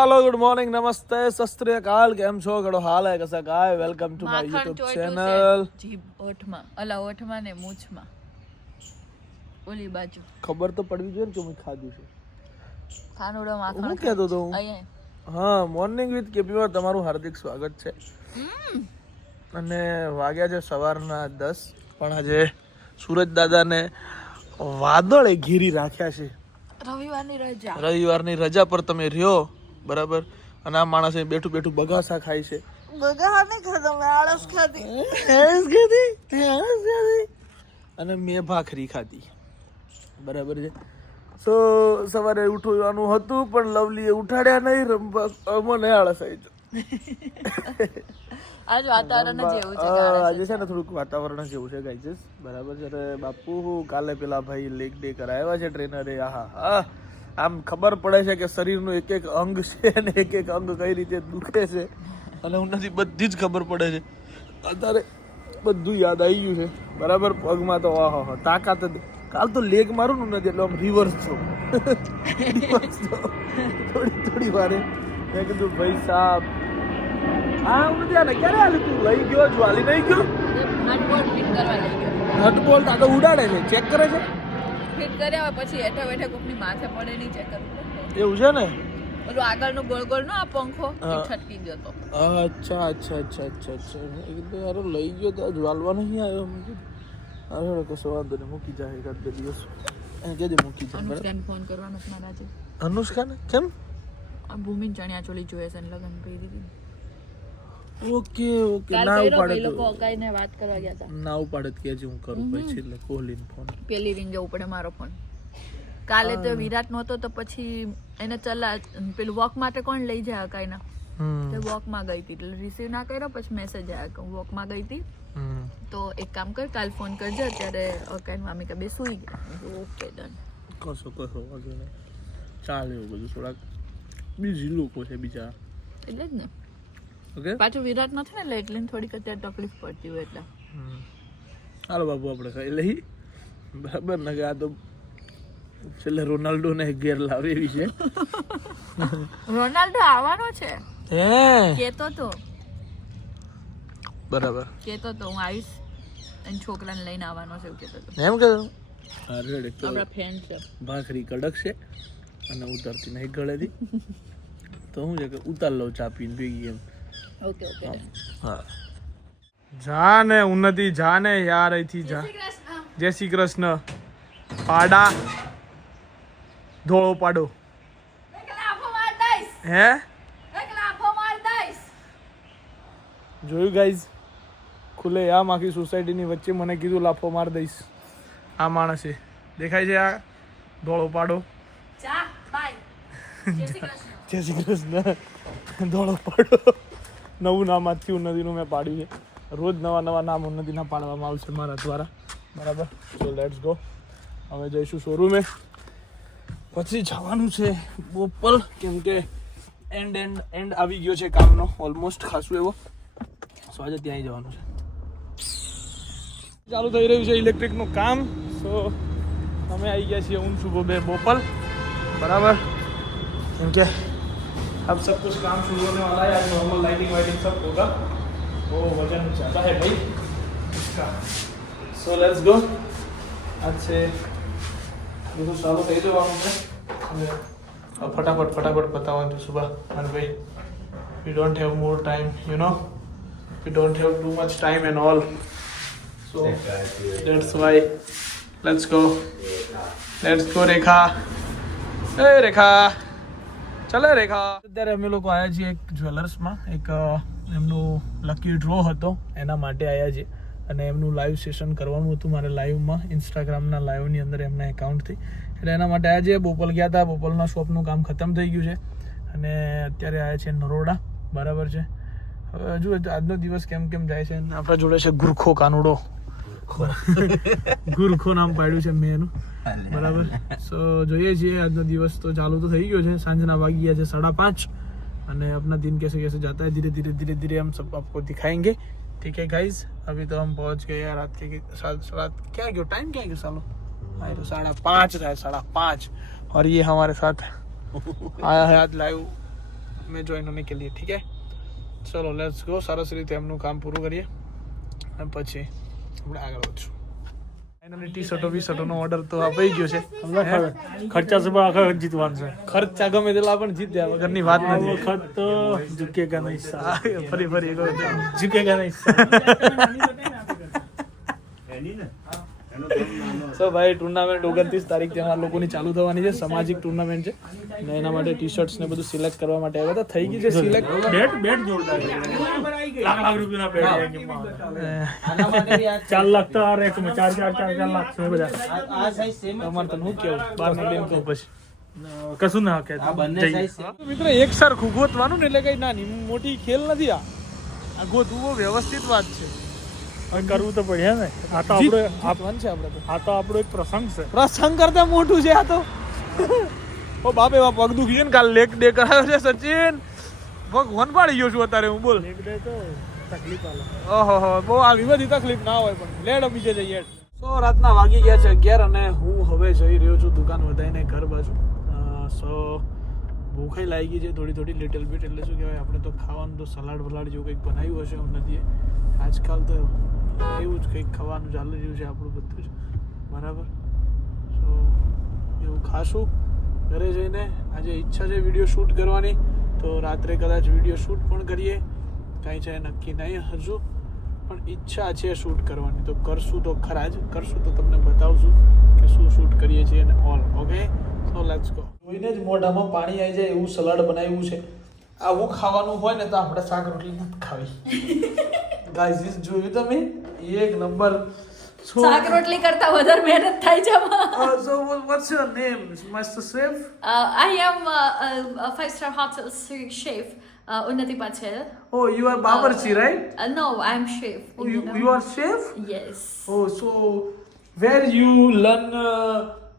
હાલો good morning નમસ્તે સસ્ત્રીયકાલ કેમ છો ઘણો હાલ હે કસા કાય welcome to my YouTube channel જીભ ઓઠમાં અલા ઓઠમાં ને મૂછમાં ઓલી બાજુ ખબર તો પડવી જોઈએ ને કે મેં ખાધું છે. ખાનુડો માખણ હું કહેતો તો હું. હા મોર્નિંગ વિથ કેપીમાં તમારું હાર્દિક સ્વાગત છે. અને વાગ્યા છે સવારના દસ પણ આજે સુરજ દાદાને વાદળે ઘેરી રાખ્યા છે. રવિવારની રજા. રવિવારની રજા પર તમે રહ્યો. બરાબર? અને આ માણસે બેઠું બેઠું બગાસા ખાય છે. બગા ને ખાધો મેં આળસ ખાધી. આળસ ખાધી? તે આળસ ખાધી? અને મેં ભાખરી ખાધી. બરાબર છે? સો સવારે ઉઠવાનું હતું પણ લવલીએ ઉઠાડ્યા નહીં રમવા મને આળસ આવી. આજ વાતાવરણ છે આજે છે ને થોડુંક વાતાવરણ જેવું છે ગાઈઝ. બરાબર છે? અરે બાપુ કાલે પેલા ભાઈ લેગ ડે કરાવ્યા છે ટ્રેનરે આહા હા આમ ખબર પડે છે કે શરીરનું એક એક અંગ છે અને એક એક અંગ કઈ રીતે દુખે છે. અને ઉનાથી બધી જ ખબર પડે છે. અત્યારે બધું યાદ આવી ગયું છે. બરાબર પગમાં તો આહા હા તાકાત જ. કાલ તો લેગ મારું ને નથી એટલે આમ રિવર્સ છો. રિવર્સ છો થોડી થોડી વારે. મેં કીધું ભાઈ સાહેબ હા હું નથી આને ક્યારે આલી તું? લઈ ગયો જ્વાલી નહીં ગયો? નટબોલ્ટ ફિટ કરવા લઈ ગયો. નટ બોલ્ટ આ તો ઉડાડે છે ચેક કરે છે? ફિટ કર્યા પછી હેઠા બેઠા કોકની માથે પડે નહીં ચેક કરવું. એવું છે ને? ઓલું આગળનો ગોળ ગોળ નો આ પંખો. છટકી ગયો તો. અચ્છા અચ્છા અચ્છા અચ્છા અચ્છા. મેં કીધું યાર લઈ ગયો તો જ્વાલવા નહીં આવ્યો. મને અરે કશો વાંધો નહીં મૂકી જાય એકાદ બે દિવસ. કહેજે મૂકી જાય અનુષ્કાને ફોન કરવાનો છે મારા આજે. અનુષ્કાને? કેમ? આ ભૂમિન ચણિયા ચોળી જોઈએ છે લગ્ન કરી દીધી. Okay okay. ના ઉપાડે તો. લોકો અકાઈને વાત કરવા ગયા હતા. ના ઉપાડે કે જે હું કરું પછી એટલે કોહલીને ફોન પેલી રિંગ જવું પડે મારો ફોન કાલે તો વિરાટ નહોતો તો પછી એને ચલા પેલું વોક માટે કોણ લઈ જાય અકાઈના તો વોકમાં ગઈ હતી. એટલે રિસીવ ના કર્યો પછી મેસેજ આવ્યો કે હું વોકમાં ગઈ હતી. તો એક કામ કર કાલ ફોન કરજે. અત્યારે અકાઈન મામી કે બે સુઈ ગયા ઓકે ડન કશો કશો વાંધો નહીં. ચાલે એવું બધું થોડાક. બીજી લોકો છે બીજા. એટલે જ ને. ઓકે પાછું વિરાટ નથી ને એટલે એટલે થોડીક અત્યારે તકલીફ પડતી હોય એટલે. હાલો બાબુ આપણે ખાઈ લઈ બરાબર ને આ તો છેલ્લે રોનાલ્ડો ને ઘેર લાવે એવી છે. રોનાલ્ડો આવવાનો છે? હે. કેતો તો. બરાબર. કેતો તો હું આવીશ અને છોકરાને લઈને આવવાનો છે એવું કેતો તો. એમ કે? અરે એક તો ફેન છે. ભાખરી કડક છે અને ઉતરતી નહીં ગળેથી. તો હું છે કે ઉતાર લઉં ચા પીને ભેગી એમ. ઓકે ઓકે હા. જા ને ઉન્નતિ જા ને યાર અહીંથી જા. જય શ્રી કૃષ્ણ. પાડા. ધોળો પાડો. હે? જોયું ગાઈઝ ખુલે આમ આખી સોસાયટીની વચ્ચે મને કીધું લાફો માર દઈશ. આ માણસે દેખાય છે આ? ધોળો પાડો. જય શ્રી કૃષ્ણ. ધોળો પાડો. નવું નામ આજથી ઉન્નતિનું મેં પાડ્યું છે. રોજ નવા નવા નામ ઉન્નતિના પાડવામાં આવશે મારા દ્વારા. બરાબર? સો લેટ્સ ગો હવે જઈશું શોરૂમે પછી જવાનું છે બોપલ, કેમ કે એન્ડ એન્ડ એન્ડ આવી ગયો છે કામનો ઓલમોસ્ટ ખાસું એવો. સો આજે ત્યાં જવાનું છે. ચાલુ થઈ રહ્યું છે ઇલેક્ટ્રિકનું કામ. સો અમે આવી ગયા છીએ ઊંચું બે બોપલ. બરાબર? કેમ કે अब सब कुछ काम शुरू होने वाला है, आज नॉर्मल लाइटिंग वाइटिंग सब होगा। वो वज़न ज़्यादा है भाई, इसका। सो लेट्स गो अच्छे देखो चालू कही दो मुझे। और फटाफट फटाफट पता तो सुबह हर भाई। We don't have more time you know we don't have too much time and all so that's why let's go let's go Rekha ए रेखा ચાલે રેખા? અત્યારે અમે લોકો આવ્યા છીએ એક જ્વેલર્સમાં. એક એમનું લકી ડ્રો હતો. એના માટે આવ્યા છીએ. અને એમનું લાઈવ સેશન કરવાનું હતું મારે લાઈવમાં ઇન્સ્ટાગ્રામના લાઈવની અંદર એમના એકાઉન્ટથી એટલે એના માટે આજે બોપલ ગયા હતા બોપલના શોપનું કામ ખતમ થઈ ગયું છે. અને અત્યારે આવ્યા છે નરોડા. બરાબર છે? હવે હજુ આજનો દિવસ કેમ કેમ જાય છે? આપણા જોડે છે ગુરખો કાનુડો. ગુરખો નામ પાડ્યું છે મેં એનું. બરાબર સો જોઈએ છીએ આજનો દિવસ તો ચાલુ તો થઈ ગયો છે સાંજના વાગી ગયા છે સાડા પાંચ અને अपना दिन कैसे कैसे जाता है धीरे धीरे धीरे धीरे हम सब आपको दिखाएंगे ठीक है गाइज अभी तो हम पहुंच गए हैं रात के सात रात क्या क्यों टाइम क्या है क्यों सालो आए तो साढ़ा पाँच रहा है साढ़ा पाँच और ये हमारे साथ आया है आज लाइव મેં ज्वाइन होने के लिए ठीक है ચલો લેટ્સ ગો સરસ રીતે એમનું કામ પૂરું કરીએ અને પછી આપણે આગળ વધશું ફાઇનલી ટી શર્ટો બી શર્ટોનો ઓર્ડર તો અપાઈ ગયો છે. ખર્ચા સે આખા જીતવાનું છે. ખર્ચા ગમે તેટલા પણ જીત્યા વગરની વાત નથી. વખત તો ઝુકેગા નહીં. ફરી ફરી ઝુકેગા નહીં સાલા. સો ભાઈ ટુર્નામેન્ટ ઓગણત્રીસ તારીખ અમારા લોકોની ચાલુ થવાની છે સામાજિક ટુર્નામેન્ટ છે. ને એના માટે ટી શર્ટ્સ ને બધું સિલેક્ટ કરવા માટે આવ્યા હતા. થઈ ગઈ છે સિલેક્ટ બેટ બેટ જોરદાર લાખ લાખ રૂપિયાના બેટ ચાર લાખ તો આ રેટ ચાર ચાર ચાર ચાર લાખ છે બધા. તમારે તને હું કેવું? બાર મિલિયન કહું. પછી કશું ના કે. મિત્રો એક સરખું ગોતવાનું ને એટલે કઈ નાની મોટી ખેલ નથી આ. આ ગોતવું વ્યવસ્થિત વાત છે. કરવું તો પડે ને? આ તો આપણો આ- છે આપણે આ તો આપણો એક પ્રસંગ છે. પ્રસંગ કરતા મોટું છે આ તો. ઓ બાપે એવા પગ દુખી છે ને કાલ લેક ડે કરાયો છે સચિન. ભગવાન પાડી ગયો છું અત્યારે હું બોલ. લેક ડે તો તકલીફ આલે. ઓહો બહુ આવી બધી તકલીફ ના હોય પણ. લેડ બીજે જઈએ. સો રાતના વાગી ગયા છે અગિયાર અને હું હવે જઈ રહ્યો છું દુકાન વધારીને ઘર બાજુ. સો ભૂખાઈ લાગી ગઈ છે થોડી થોડી લિટલ બીટ એટલે શું કહેવાય આપણે તો ખાવાનું તો સલાડ વલાડ જેવું કંઈક બનાવ્યું હશે એમ નથી. આજકાલ તો એવું જ કંઈક ખાવાનું ચાલી રહ્યું છે આપણું બધું જ. બરાબર? સો એવું ખાશું ઘરે જઈને આજે ઈચ્છા છે વીડિયો શૂટ કરવાની. તો રાત્રે કદાચ વીડિયો શૂટ પણ કરીએ. કાંઈ છે નક્કી નહીં હજુ. પણ ઈચ્છા છે શૂટ કરવાની. તો કરશું તો ખરા જ. કરશું તો તમને બતાવશું કે શું શૂટ કરીએ છીએ અને all okay so let's go જોઈને જ મોઢામાં પાણી આવી જાય એવું સલાડ બનાવ્યું છે. આવું ખાવાનું હોય ને તો આપણે શાક રોટલી નથી ખાવી. ગાઈઝ જોયું તમે? એક નંબર So- શાક રોટલી કરતા વધારે મહેનત થાય છે આમાં. Uh, so what- what's your name, Master Chef? Uh, I am uh, a, a five star hotel chef, uh, Unnati Patel. Oh, you are Babarchi, right? Uh, no, I'm chef. Oh,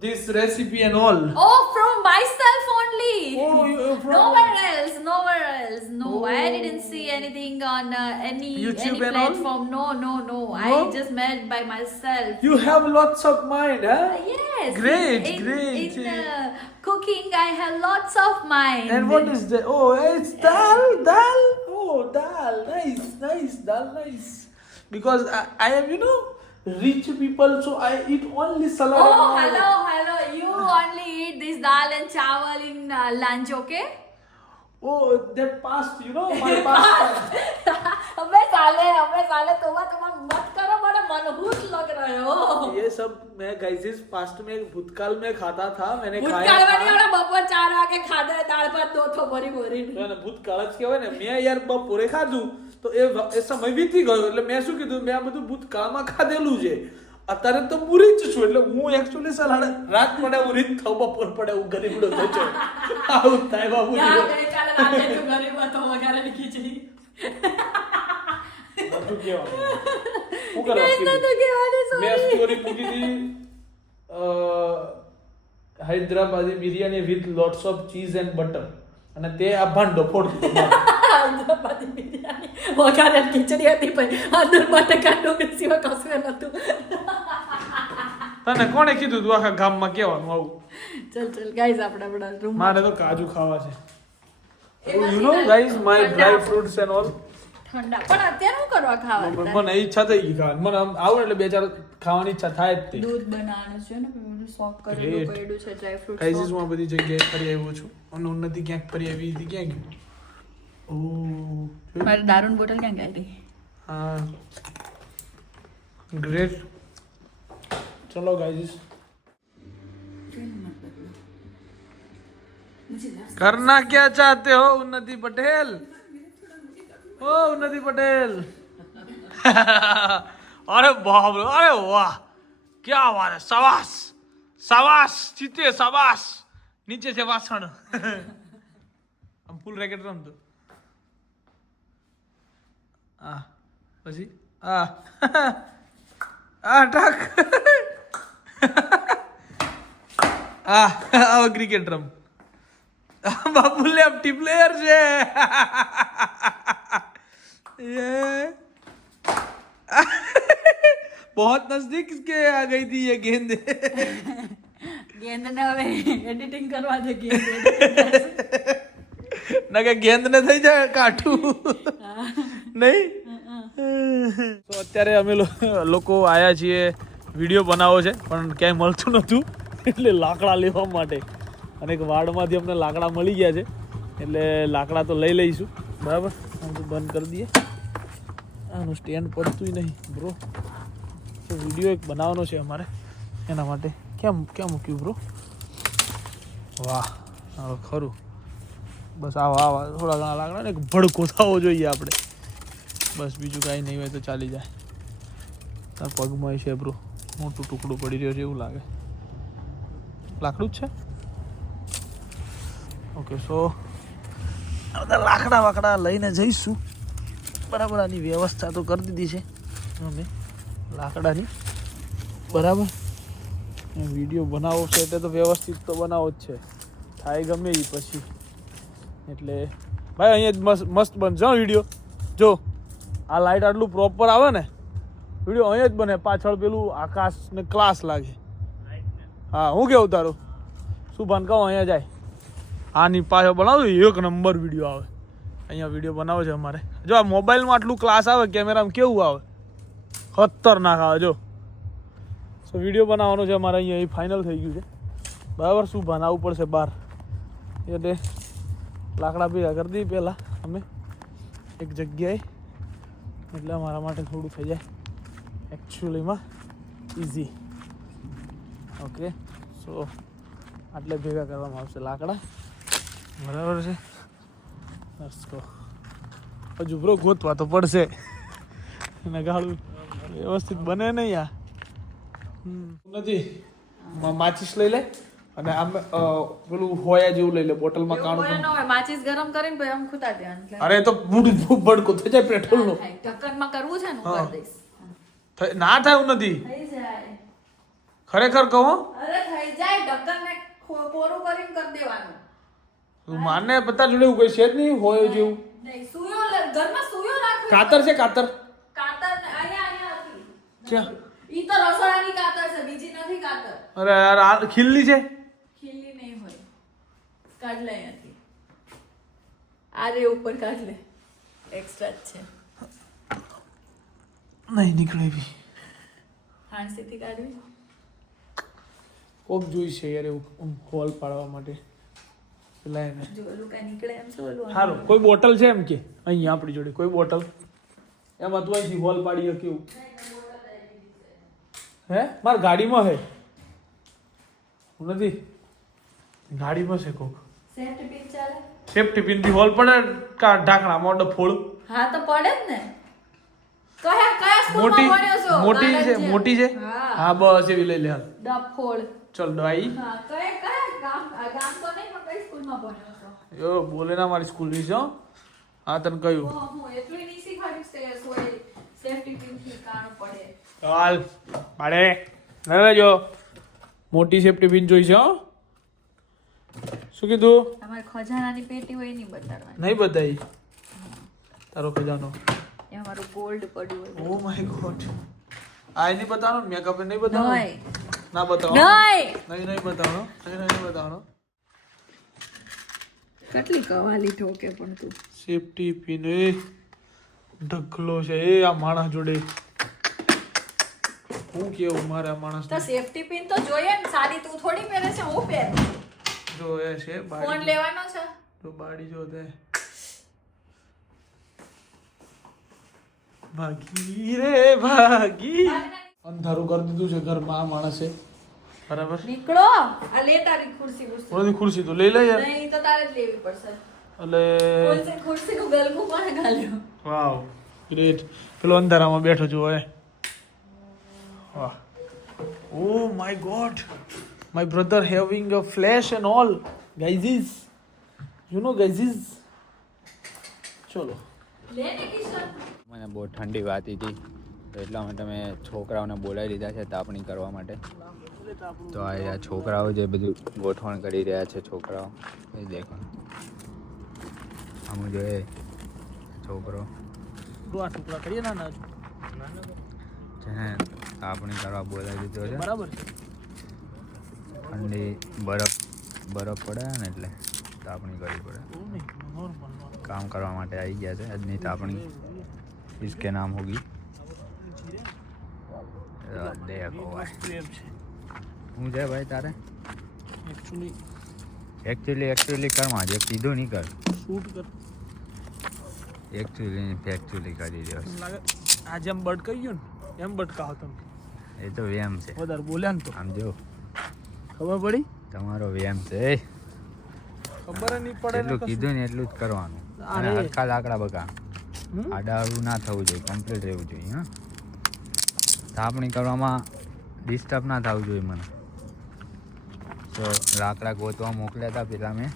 you, know. you are chef? Yes. So where you learn uh, this recipe and all? Oh, from myself only. Oh, you from Nowhere else, nowhere else. No, I Oh. didn't see anything on uh, any YouTube any platform. No, no, no. No? I just made by myself. You have lots of mind, Uh, huh? yes. Great, in, great. In uh, cooking, I have lots of mind. And what is that? Oh, it's dal, dal. Oh, dal. Nice, nice, dal, nice. Because I, I am, you know, rich people, so I eat only salad. and Oh, all. hello, hello. You only eat this dal and chawal in uh, lunch, okay? Oh, that past, you know, my past. हमें साले हमें साले तुम्हारा तुम्हारा मत करो बड़ा मनहूस लग रहे हो ये सब मैं गाइस पास्ट में भूतकाल में खाता था मैंने ભૂતકાળ खाया વાળી था આપણે બપોર ચાર વાગે ખાધા દાળ ભાત દોથો ભરી ભરી તો એને ભૂતકાળ જ કહેવાય ને મેં યાર બપોરે ખાધું તો એ એ સમય વીતી ગયો એટલે મેં શું કીધું? મેં આ બધું ભૂતકાળમાં ખાધેલું છે. અત્યારે તો હું રીચ છું એટલે હું એકચ્યુઅલી સલાડ રાત પડે હું રીચ થાઉં બપોર પડે હું ગરીબડો જાઉં આવું થાય તું ગરીબ હતો બધું મેં સ્ટોરી મૂકી હતી Hyderabadi biryani with lots of cheese and butter અને તે આ ભાંડો ફોડતો હૈદરાબાદી બિરયાની. વઘારેલી ખીચડી હતી પણ અંદર બટાકા ડુંગળી સિવાય કશું નતું તને કોણે કીધું તું આખા ગામમાં કેવાનું આવું? ચલ ચલ ગાઈઝ આપણે આપણા રૂમ મારે તો કાજુ ખાવા છે. You know guys my dry fruits and all ઠંડા પણ અત્યારે શું કરવા ખાવા મને ઈચ્છા થઈ ગઈ ખાવાની મને આમ આવડે એટલે બે ચાર ખાવાની ઈચ્છા થાય જ તે દૂધ બનાવવાનું છે ને બધું સોક કરેલું Great. પડ્યું છે ડ્રાય ફ્રૂટ ગાઈઝ હું આ બધી જગ્યાએ ફરી આવ્યો છું અને ઉન્નતિ ક્યાંક ફરી આવી હતી ક્યાં ગયું ઓ જોયું? મારે દારૂની બોટલ ક્યાં ગઈ હતી हाँ ग्रेट चलो गाइस करना क्या चाहते हो उन्नति पटेल ઓ, ઉન્નતિ પટેલ. અરે બાપ રે, અરે વાહ. ક્યાં વાત સવાસ. સવાસ ચિત્તે સવાસ. નીચે છે વાસણ. આમ ફૂલ રેકેટ રમતો આ, પછી? આ. આ ટક આ, આવો ક્રિકેટ રમ. બાપુ લેમ ટી પ્લેયર છે. ये बहुत नजदीक इसके आ गई थी ये गेंद ગેંદને હવે એડિટિંગ કરવા દે ગેંદ ના કે ગેંદ ને થઈ જાય કાઠું નહીં તો અત્યારે અમે લો- લોકો આયા છીએ વિડીયો બનાવો છે પણ ક્યાંય મળતું નહોતું એટલે લાકડા લેવા માટે અને એક વાડમાંથી અમને લાકડા મળી ગયા છે એટલે લાકડા તો લઈ લઈશું બરાબર આમ તો બંધ કરી દઈએ આનું સ્ટેન્ડ પડતું નહીં બ્રો તો વીડિયો એક બનાવવાનો છે અમારે, એના માટે. ક્યાં ક્યાં મૂક્યું બ્રો વાહ હાલો ખરું. બસ આવા આવા, થોડા ઘણા લાકડા ને ભડકો થવો જોઈએ આપણે. બસ બીજું કાંઈ નહીં હોય તો ચાલી જાય. તાર પગમાં છે બ્રો મોટું ટુકડું પડી રહ્યો છે, એવું લાગે. લાકડું જ છે? ઓકે સો લાકડા વાકડા લઈને જઈશું. બરાબર આની વ્યવસ્થા તો કરી દીધી છે. અમે લાકડાની. બરાબર? વીડિયો બનાવો છે એટલે તો વ્યવસ્થિત તો બનાવો જ છે. થાય ગમે એ પછી. એટલે ભાઈ, અહીંયા જ મસ્ત મસ્ત બનશે હા વીડિયો. જો, આ લાઇટ આટલું પ્રોપર આવે ને, વીડિયો અહીંયા જ બને. પાછળ પેલું આકાશ ને ક્લાસ લાગે. હા, હું કેવું તારું? શું બાંધકામ અહીંયા જાય. આની પાછળ બનાવું એક નંબર વીડિયો આવે. અહીંયા વીડિયો બનાવો છે અમારે. જો આ મોબાઈલમાં આટલું ક્લાસ આવે, કેમેરામાં કેવું આવે? ખતરનાક આવે, જો. સો વીડિયો બનાવવાનો છે અમારે અહીંયા, એ ફાઇનલ થઈ ગયું છે. બરાબર, શું બનાવવું પડશે બહાર? એટલે લાકડા ભેગા કરી દઈએ પહેલાં અમે, એક જગ્યાએ. એટલે અમારા માટે થોડું થઈ જાય. એકચ્યુઅલીમાં ઇઝી ઓકે સો આટલે ભેગા કરવામાં આવશે લાકડા. બરાબર છે. બસ તો હજુ બ્રો ગોતવા તો પડશે. અને ગાળું વ્યવસ્થિત બને નહીં આ. નથી. માચીસ લઈ લે અને આમ પેલું હોયા જેવું લઈ લે બોટલમાં કાણું હોય માચીસ ગરમ કરીને પછી આમ ખૂતા ધ્યાન અરે તો બુડ ભડકો થઈ જાય પેટ્રોલનો. થાય. ઢક્કનમાં કરવું છે ને કરી દઈશ. ના થાય એવું નથી. થઈ જાય. ખરેખર કહો અરે થઈ જાય ઢક્કન ને કોરું કરીને કરી દેવાનું. માને પતા જોડે એવું કઈ છે જ નહીં હોય જેવું. ઘરમાં સુયો કાતર છે કાતર. કાતર અહીંયા અહીંયા હતી. ક્યાં? ઈ તો રસોડાની કાતર છે બીજી નથી કાતર. અરે યાર આ ખીલ્લી છે? ખીલ્લી નહીં હોય. કાઢ લે અહીંયાથી. આ રે ઉપર કાઢ લે એક્સ્ટ્રા છે. નહીં નીકળે એવી. હાંસીથી કાઢવી. કોક જોઈ છે યાર એવું હોલ પાડવા માટે. સારું કોઈ બોટલ છે એમ કે? અહીંયા આપણી જોડે કોઈ બોટલ? એમાં તું અહીંથી હોલ પાડી કેવું હે? માર ગાડીમાં હે. નથી. ગાડીમાં છે કોક. સેફ્ટી પિનથી હોલ પડે કા ઢાંકણા મોટો ફોળ હા તો પડે જ ને. કયા કયા મોટી છો? મોટી છે મોટી છે? હા. બસ એવી લઈ લે હાલ. ડફોડ ચલ ડાઈ હા કયા કયા યો બોલે ના મારી સ્કૂલની છો હો. તને કહ્યું. કાણું પડે. ના મોટી સેફ્ટી પિન જોઈશે હો. શું કીધું? તમારે ખજાનાની પેટી હોય નહીં બતાડવાની. નહીં બતાવી. તારો ખજાનો. એ મારું ગોલ્ડ પડ્યું હોય. ઓ માય ગોડ આ નહીં બતાવવાનો? મેકઅપ નહીં બતાવવાનો? ના બતાવો. નહીં. નહીં નહીં બતાવવાનો. નહીં નહીં બતાવવાનો. કેટલી કવાલી ઠોકે પણ તું. સેફટી પિન એ ઢગલો છે. એ આ માણસ જોડે. હું કેવું મારે આ માણસ તો સેફટી પિન તો જોઈએ ને. સારી તું થોડી પહેરે છે હું પહેર. જો એ છે ફોન બાડી લેવાનો છે. તો બાડી જો તે. ભાગી રે ભાગી. અંધારું કરી દીધું છે ઘરમાં આ માણસે. બરાબર? નીકળો. આ લે તારી ખુરશી ખુરશી. ઓલી ખુરશી તો લઈ લે યાર. નહીં તો તારે જ લેવી પડશે. એટલે ખુરશી નું ગલગું કોણે ગાલ્યું? વાવ ગ્રેટ. પેલો અંધારામાં બેઠો જો એ વાહ. ઓ my god my brother having a flash and all guys you know guys ચલો. લે ને કિશન. મને બહુ ઠંડી વાતી હતી. એટલા માટે મેં છોકરાઓને બોલાવી લીધા છે તાપણી કરવા માટે. તો આ છોકરાઓ જે બધું ગોઠવણ કરી રહ્યા છે છોકરાઓ એ દેખો. આમ જોઈએ છોકરો. ટુકડા તાપણી કરવા બોલાવી દીધો છે. છે. ઠંડી બરફ બરફ પડે ને એટલે તાપણી કરવી પડે. કામ કરવા માટે આવી ગયા છે. આજની તાપણી. ઇસકે નામ હોગી. હું છે ભાઈ તારે? એકચ્યુઅલી એકચ્યુઅલી એકચ્યુઅલી કરમાં જે કીધું નહીં કર. શૂટ કર. એકચ્યુઅલી ફેક્ચ્યુઅલી કરી રહ્યો એમ લાગે આ જેમ બટ કહી ગયું ને એમ બટકાવો તમે. એ તો વ્યાયામ છે. વધારે બોલ્યા ને તો. આમ જો. ખબર પડી? તમારો વ્યાયામ છે ખબર નહીં પડે એટલું કીધું ને એટલું જ કરવાનું. અને હરખા લાકડા બકા? આડાળું ના થવું જોઈએ કમ્પ્લીટ રહેવું જોઈએ હા. તાપણી કરવામાં ડિસ્ટર્બ ના થવું જોઈએ મને. તો લાકડા ગોતવા મોકલ્યા હતા પેલા મેં.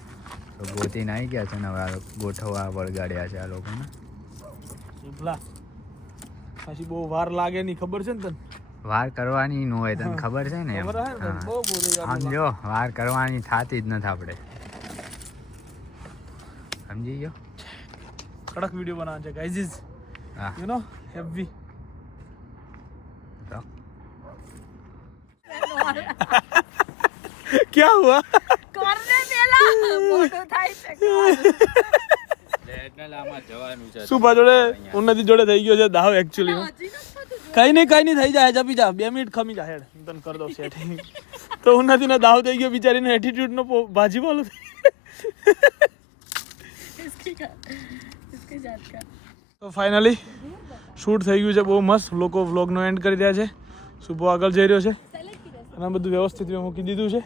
તો ગોતીને આવી ગયા છે ને હવે ગોઠવવા વળગાડ્યા છે આ લોકોને. પછી બહુ વાર લાગે નહીં ખબર છે ને તને? વાર કરવાની ન હોય તને ખબર છે ને આમ જો વાર કરવાની થાતી જ નથી આપણે. સમજી ગયો? કડક વીડિયો બનાવવાનો છે ગાઈઝ યુ નો હેવી તો ક્યાં હુઆ કરને પેલા મોટું થાય છે સુભા જોડે ઉન્નતિ જોડે થઈ ગયો છે દાવ એકચ્યુઅલી હજી નથી થતું જો. કઈ નહીં કઈ નહીં થઈ જાય જપી જા બે મિનિટ ખમી જા હેડ હું તને કરી દઉં સેટિંગ તો ઉન્નતિ નો દાવ થઈ ગયો બિચારીનો એટીટ્યુડ નો પો- ભાજી બોલો इसकी का इसके जात का તો ફાઇનલી શૂટ થઈ ગયું છે બહુ મસ્ત. લોકો વ્લોગનો એન્ડ કરી રહ્યા છે. સુભો આગળ જઈ રહ્યો છે. અને બધું વ્યવસ્થિત મેં મૂકી દીધું છે.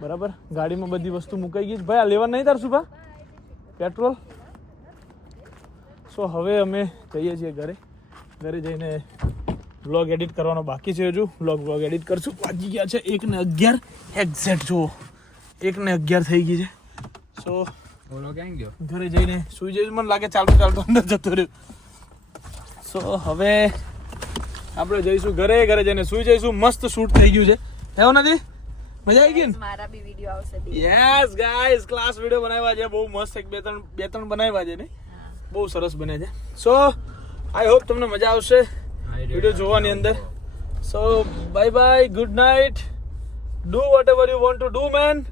બરાબર? ગાડીમાં બધી વસ્તુ મુકાઈ ગઈ ભાઈ આ લેવા નહીં તાર સુભા? પેટ્રોલ? સો હવે અમે જઈએ છીએ ઘરે. ઘરે જઈને વ્લોગ એડિટ કરવાનો બાકી છે હજુ. વ્લોગ વ્લોગ એડિટ કરશું. વાગી ગયા છે એક ને અગિયાર. એક્ઝેક્ટ જુઓ. એક ને અગિયાર થઈ ગઈ છે. સો બોલો ક્યાં ગયો? ઘરે જઈને સુઈ જઈ મને લાગે ચાલતો ચાલતો અંદર જતો રહ્યો. સો હવે આપણે જઈશું ઘરે ઘરે જઈને સુઈ જઈશું. મસ્ત શૂટ થઈ ગયું છે. એવું નથી? મજા આવી ગઈ ને? મારા બી વિડિયો આવશે યસ ગાઈસ ક્લાસ વિડિયો બનાવ્યા છે. બહુ મસ્ત એક બે ત્રણ બે ત્રણ બનાવ્યા છે ને? બહુ સરસ બને છે. સો આઈ હોપ તમને મજા આવશે વિડિયો જોવાની અંદર. So bye bye good night do whatever you want to do man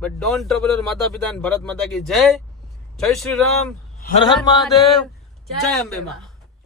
but don't trouble your માતા પિતા અને ભરત માતા કી જય. જય શ્રી રામ. હર હર મહાદેવ. જય અંબે માં.